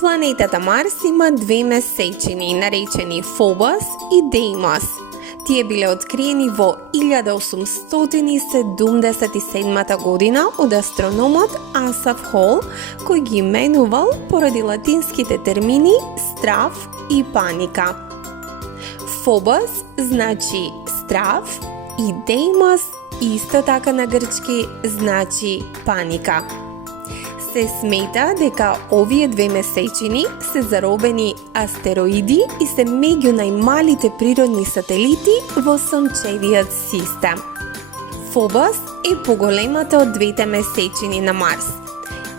Планетата Марс има две месечини, наречени Фобос и Деймос. Тие биле откриени во 1877 година од астрономот Асаф Хол, кој ги именувал поради латинските термини страв и паника. Фобос значи страв и Деймос исто така на грчки значи паника. Се смета дека овие две месечини се заробени астероиди и се меѓу најмалите природни сателити во сончевиот систем. Фобос е поголемата од двете месечини на Марс.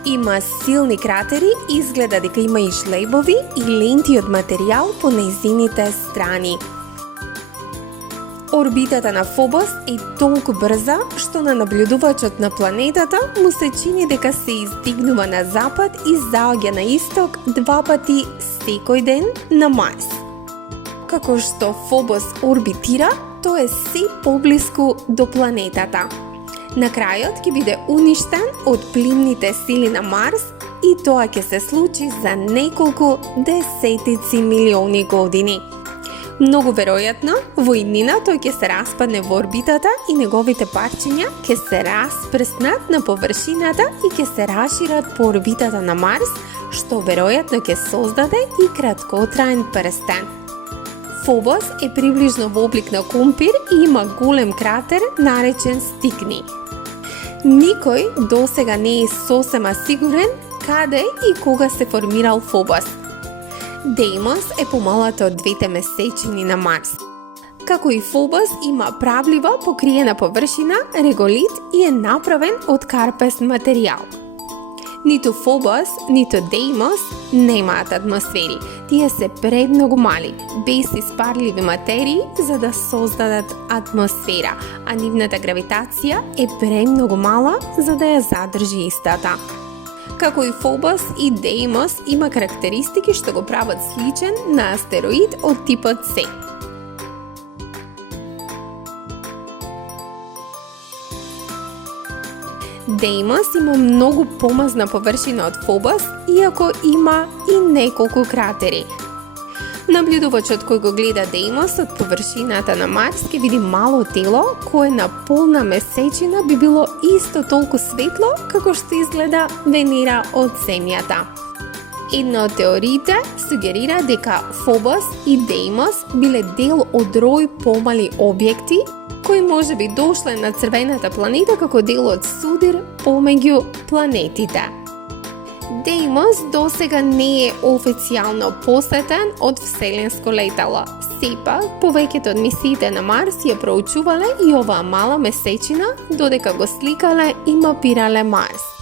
Има силни кратери и изгледа дека има и жлебови и ленти од материјал по нејзините страни. Орбитата на Фобос е толку брза што на наблюдувачот на планетата му се чини дека се издигнува на запад и заоѓа на исток 2 пати секој ден на Марс. Како што Фобос орбитира, тој е се поблиску до планетата. На крајот ќе биде уништен од плимните сили на Марс и тоа ќе се случи за неколку десетици милиони години. Многу веројатно, во иднина тој ќе се распадне во орбитата и неговите парчиња ќе се распрснат на површината и ќе се рашират по орбитата на Марс, што веројатно ќе создаде и краткотраен прстен. Фобос е приближно во облик на кумпир и има голем кратер наречен Стикни. Никој досега не е сосема сигурен каде и кога се формирал Фобос. Деймос е помалата од двете месечини на Марс. Како и Фобос има правлива покриена површина, реголит и е направен од карпест материјал. Ниту Фобос, ниту Деймос немаат атмосфери. Тие се премногу мали, без испарливи материи за да создадат атмосфера, а нивната гравитација е премногу мала за да ја задржи истата. Како и Фобос и Деймос има карактеристики што го прават сличен на астероид од типот С. Деймос има многу помазна површина од Фобос, иако има и неколку кратери. Наблюдувачот кој го гледа Деймос од површината на Марс ќе види мало тело кое на полна месечина би било исто толку светло како што изгледа Венера од Земјата. Една од теориите сугерира дека Фобос и Деймос биле дел од рој помали објекти кои можеби дошле на црвената планета како дел од судир помеѓу планетите. Деймос досега не е официјално посетен од вселенско летало. Сепак, повеќето од мисиите на Марс ја проучувале и оваа мала месечина, додека го сликале и мапирале Марс.